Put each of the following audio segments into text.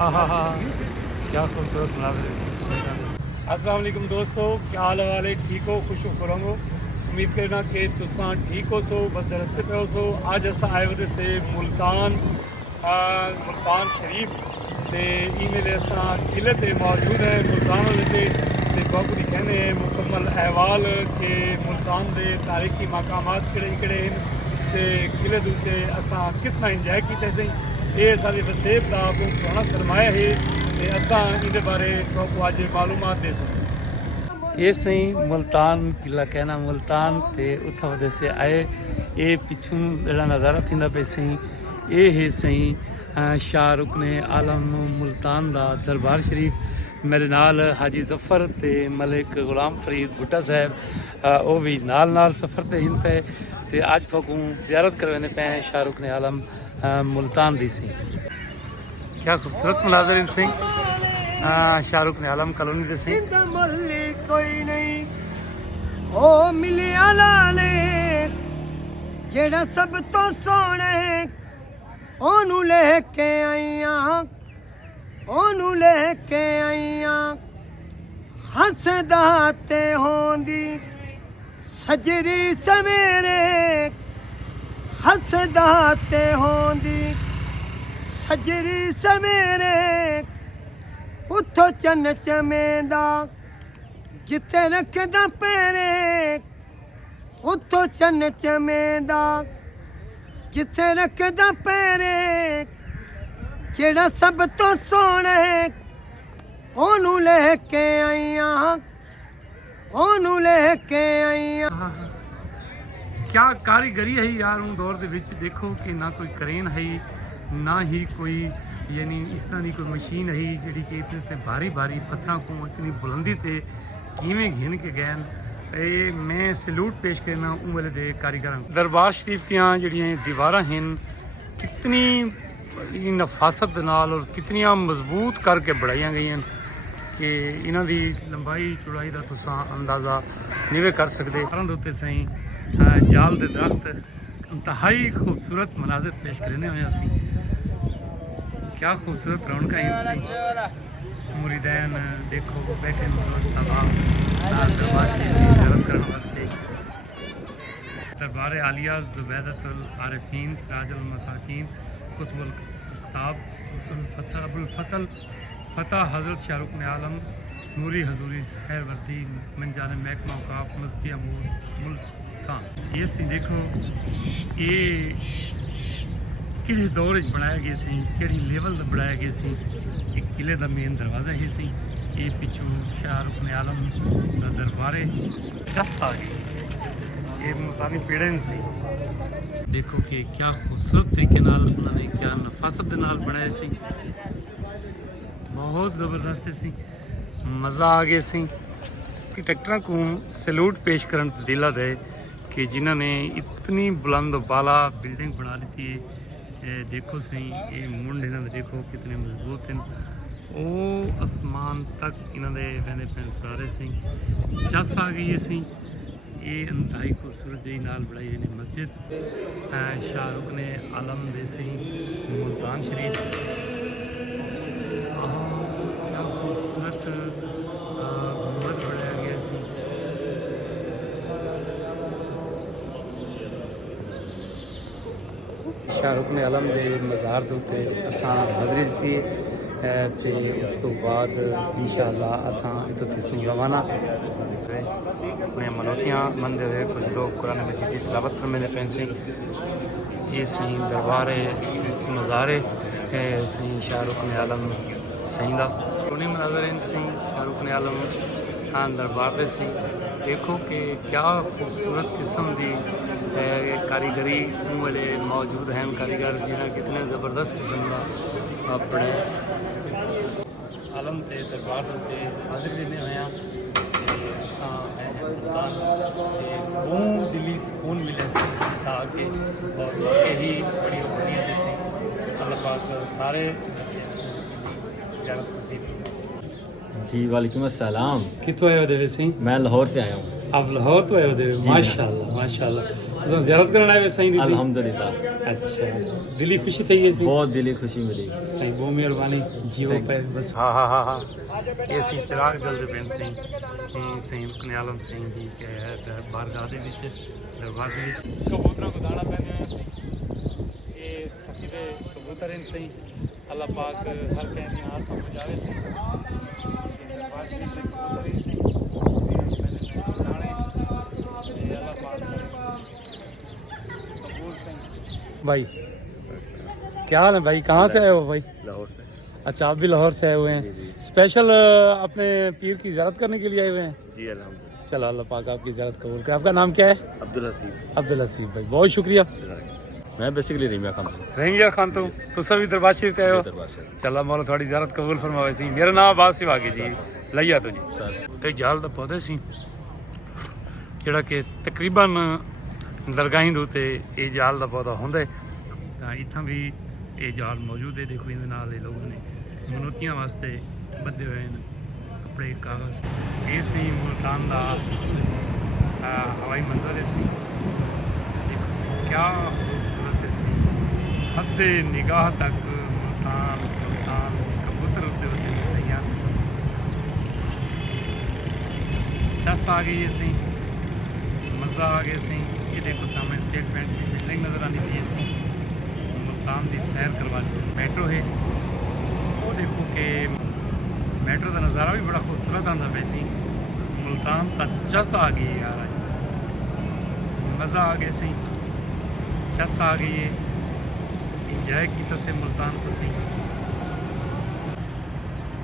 हाँ हाँ हाँ, क्या खूबसूरत मुनाज़िर। अस्सलाम वालेकुम दोस्तों, क्या हाल है? ठीक हो, खुश हो खुरंगो। उम्मीद करना कि तुसां ठीक हो सो, बस रस्ते पे हो सो। अज अस आए वदे से मुल्तान शरीफ ते इमें असां किले ते मौजूद है मुल्तान वाले ते बाबू दी कहने मुकम्मल अहवाल के मुल्तान दे तारीखी मकामात किहड़े ते किले दे उत्ते असां कितना इंजॉय कीते सी। ये साडी वसेब दा बहुत पुराना सरमाया है ते असां इहदे बारे तुहानू अज मालूमात दे सकें। ये सही मुल्तान किला कहना मुल्तान ते उत्थों वदे से आए। ये पिछू जड़ा नज़ारा थींदा पे सही ये है सही शाहरुख ने आलम मुल्तान दा दरबार शरीफ। मेरे नाल हाजी जफर ते मलिक गुलाम फरीद भुट्टा साहब वो भी नाल सफ़र ते हिंद पे ते अज थोकू ज़ियारत करवाने पे शाहरुख ने आलम मुल्तान दी सी। क्या खूबसूरत मुनाज़िर सिंह शाहरुख ने आलम कॉलोनी दे सी। कोई नहीं ओ मिलिया लाले जेड़ा सब तो सोने ओनू लेके आईयां ओनू लेके आईयां हसदा ते होंदी सजरी सवेरे हसदा ते होंदी सजरी सवेरे उठो चन्न चमेंदा जिथे रखदा पैरे उठो चन्न चमेंदा जिथे रखदा पैरे जेड़ा सब तो सोने ओनू लेके आईयां ओनू लेके आईयां। क्या कारीगरी है यार उन दौर दे विच। देखो कि ना कोई करेन है ना ही कोई यानी इस तरह की कोई मशीन है जी कि इतने भारी भारी पत्थर को इतनी बुलंदी ते किवें घिन के गए। मैं सैल्यूट पेश करना उन वाले दे कारीगर। दरबार शरीफ दियां जड़ियां दीवारां हैं कितनी नफासत नाल और कितनी मजबूत करके बनाई गई हैं कि इन्हां दी लंबाई चौड़ाई का तुसां अंदाज़ा नहीं कर सकते। दे उत्ते सही जाल दे दरख्त इंतहाई खूबसूरत मनाजिर पेश करने हुए असी। क्या खूबसूरत रौनक मुरीदैन देखो बैठे दरबार करने वास्ते। दरबार आलिया ज़ुबैदतुल आरिफीन सिराजुल मसाकीन कुतुबुल किताब अबुल फतह हज़रत शाहरुख ने आलम नूरी हजूरी खैरवर्दी मंजान महकमा औकाफ मस्जिद अमूर मुल्तान। ये सी देखो ये किहड़े दौर बनाया गया सी किहड़ी लेवल दा बनाया गया सी। एक किले का मेन दरवाज़ा ही सी। ये पिछू शाहरुख ने आलम दा दरबारे दस आ गई। ये मुल्तानी पेड़े सी। देखो कि क्या खूबसूरत तरीके नाल उन्होंने क्या नफासत दे नाल बनाया सी। बहुत ज़बरदस्त सी मज़ा आ गया सी कि ट्रैक्टर को सैल्यूट पेश करन दिला दे कि जिन्होंने इतनी बुलंद बाला बिल्डिंग बना ली थी। देखो सही ये मुंड इन्होंने देखो कितने मजबूत हैं। वो आसमान तक इन्होंने वहने पैन फरारे सी चस आ गई है सी। ये इंतहाई खूबसूरत जी नाल बनाई हुई मस्जिद शाहरुख ने आलम दे सी मुल्तान शरीफ। क्या खूबसूरत गुंबद बनाया गया सी। शाहरुख ने आलम के मज़ार के उत्ते असां हाज़री दी ते उस तो बाद इंशाअल्लाह असां इतों तिसों रवाना अपने मनोतियाँ मंदे हुए। कुछ लोग कुरान मजीद की तिलावत करने पे सी। ये सही दरबार मज़ार सही शाहरुख ने आलम सही दा उन्हें मनाजर सही शाहरुख ने आलम दरबार दे सी। देखो कि क्या खूबसूरत किस्म की कारीगरी वाले मौजूद हैं कारीगर जिन्हें कितने ज़बरदस्त किस्म का अपने आलम के दरबार उत्ते हाजिर देने हुए हैं। बहुत दिली सुकून मिले से ताकि और वाकई ही बड़ी बढ़िया जैसे अल्लाह पाक सारे जी वालेकुम अस्सलाम। कितों आए हो देवे सिंह? मैं लाहौर से आया हूँ। आप लाहौर तो आए हो देवे? माशाल्लाह माशाल्लाह। तुम ज़ियारत करना है साईं दी सी? अल्हम्दुलिल्लाह अच्छा दिली खुशी थी ये सी? बहुत दिली खुशी मिली। साईं बहुत मेहरबानी जीओ पे बस। हाँ हाँ हाँ हाँ ये सी चिराग जलदे पेन साईं साईं अपने आलम साईं दी बारगाह दे विच दरबार दे विच कबूतरां को दाना पैंदे हैं ये सखी दे कबूतर हैं साईं अल्लाह पाक हर कंहिं दी आस पहुंचावे साईं दरबार दे विच कबूतर हैं साईं दाने ते अल्लाह पाक कबूल साईं। भाई क्या हाल है भाई, कहाँ से आए हो भाई? लाहौर से। अच्छा आप भी लाहौर से आए हुए हैं? जी। स्पेशल अपने पीर की ज़ियारत करने के लिए आए हुए हैं? जी अल्हम्दुलिल्लाह। चलो अल्लाह पाक आपकी ज़ियारत कबूल करे। आपका नाम क्या है? अब्दुल हसीब। अब्दुल हसीब भाई बहुत शुक्रिया। मैं बेसिकली रिमिया खान रहेंगे खान तो तुसा भी दरबार शरीफ ते आए हो? दरबार से। चलो मौला थोड़ी ज़ियारत कबूल फरमावे सी। मेरा नाम अब्बास सिवागी जी लइया तो जी ते जाल दा पौधे सी ਜਿਹੜਾ ਕਿ ਤਕਰੀਬਨ ਦਰਗਾਹਾਂ ਦੇ ਉੱਤੇ ਇਹ ਜਾਲ ਦਾ ਪੌਦਾ ਹੁੰਦਾ ਹੈ ਤਾਂ ਇੱਥਾਂ ਵੀ ਇਹ ਜਾਲ ਮੌਜੂਦ ਹੈ। ਦੇਖੋ ਇਹਦੇ ਨਾਲ ਇਹ ਲੋਕਾਂ ਨੇ ਮਨੋਤੀਆਂ ਵਾਸਤੇ ਬੱਧੇ ਹੋਏ ਨੇ ਕੱਪੜੇ ਕਾਗਜ਼। ਇਹ ਸੀ ਮੁਲਤਾਨ ਦਾ ਹਵਾਈ ਮੰਜ਼ਰ ਹੈ ਸੀ। ਦੇਖੋ ਸੀ ਕਿਆ ਖੂਬਸੂਰਤ ਹੈ ਸੀ ਹੱਦੇ ਨਿਗਾਹ ਤੱਕ ਮੁਲਤਾਨ ਕਬੂਤਰ ਉੱਤੇ ਉੱਤੇ ਨੇ ਸਹੀਆਂ ਛੱਸ ਆ ਗਈ ਸੀ मज़ा आ गया सी। ये देखो सामने स्टेट बैंक की बिल्डिंग नज़र आनी थी सी मुल्तान की सैर करवा मेट्रो है वो देखो कि मेट्रो का नज़ारा भी बड़ा खूबसूरत आता पे सी। मुल्तान का चस आ गई यार मज़ा आ गया सी चस आ गई है इंजॉय किया से मुल्तान को सी।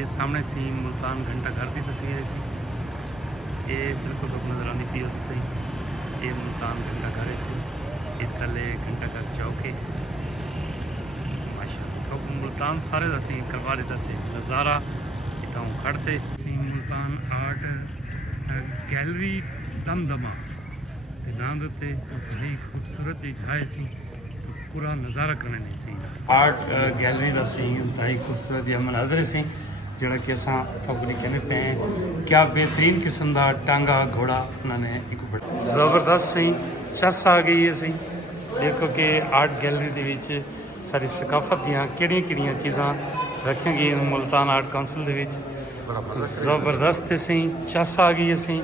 ये सामने सी मुल्तान घंटा घर की तस्वीर सी ये बिल्कुल लोग नज़र आनी पी उस सही। ये मुल्तान घंटा घर से ये थले घंटा घर चौक है माशा मुल्तान सारे दसी करवा देता से नज़ारा इतना खड़ते सी। मुल्तान आर्ट गैलरी दमदमा नाम देते बड़ी खूबसूरत चीज़ है सी तो पूरा नज़ारा करने नहीं सी। आर्ट गैलरी का सी इंतहाई खूबसूरत जहा मनाजरे सी जोड़ा कि असा थोड़ी कहने पे क्या बेहतरीन किस्म का टांगा घोड़ा उन्होंने एक बड़ा ज़बरदस्त सी चस आ गई है सी। देखो कि आर्ट गैलरी के विच सारी सकाफत दियाँ किहड़ियां चीज़ां रखी गई मुल्तान आर्ट काउंसिल के विच ज़बरदस्त सी चस आ गई है सी।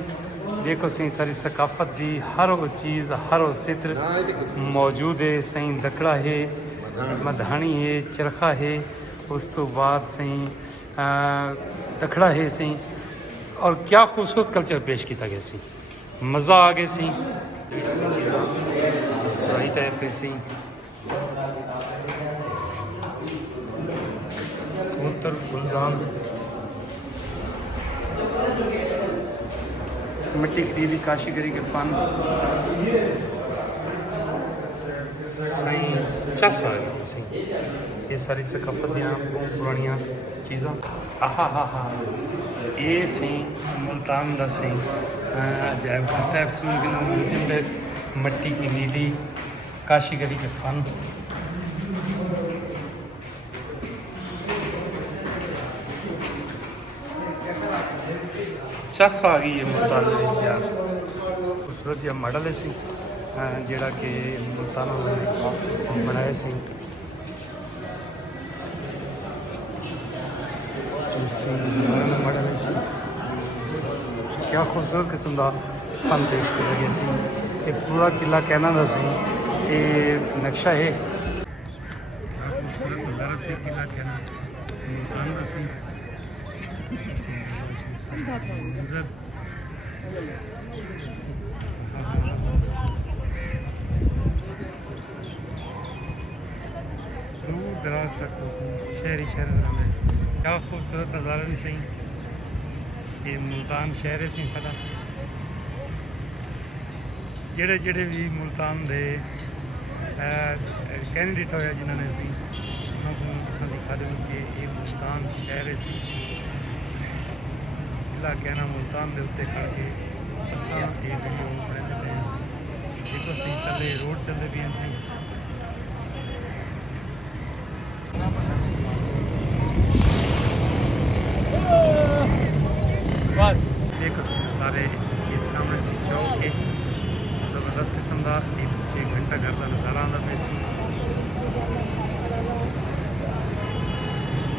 देखो सी सारी सकाफत की हर वो चीज़ हर वो चित्र मौजूद है सही। दकड़ा है मधानी है चरखा है उस तो बाद सही दखड़ा है सी और क्या खूबसूरत कल्चर पेश किया गया सी। मज़ा आ गया सी चीज़ा सवाई टाइप पे सी कबूतर गुलदान मिट्टी खरीदी काशीगरी के फन सही चस आ गई सी। ये सारी सकाफत पुरानियाँ चीज़ां आहा हा हा ये सी मुल्तान का सी अजायब घर टाइप से म्यूजियम पे मट्टी की नीली काशीगरी के फन चस आ गई है मुल्तान यार खूबसूरत जहा मॉडल है सी जोड़ा कि मुल्तान बनाए सी। मॉडल सी क्या खूबसूरत किस्म का फन पेश किया गया सी। ये पूरा किला कहना दा सी ये नक्शा है क्या खूबसूरत नज़ारा से किला कहना मुल्तान दा सी मंजर दूर दराज तक शहरी शहर में क्या खूबसूरत नज़ारा नहीं सही। ये मुल्तान शहर है सी सारा जेड़े जेड़े भी मुल्तान दे कैंडिडेट होया जिन्होंने सी उन्होंने दिखा दे कि ये मुल्तान शहर है सी जिला कहना मुल्तान के उत्ते खा के असा ये वीडियो बनाते पे सी। देखो सी थले रोड चलते पे सी बस देखो सारे ये सामने से चौक है ज़बरदस्त किस्म का ਦਾ ਘਰ ਦਾ ਨਜ਼ਾਰਾ ਆਉਂਦਾ ਪਿਆ ਸੀ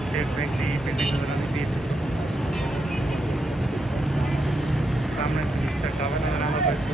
ਸਟੇਟ ਬੈਂਕ ਦੀ ਬਿਲਡਿੰਗ ਨਜ਼ਰ ਆਉਂਦੀ ਪਈ ਸੀ ਸਾਹਮਣੇ ਸਨਿਸ਼ਟਾ ਟਾਵਰ ਨਜ਼ਰ ਆਉਂਦਾ ਪਿਆ ਸੀ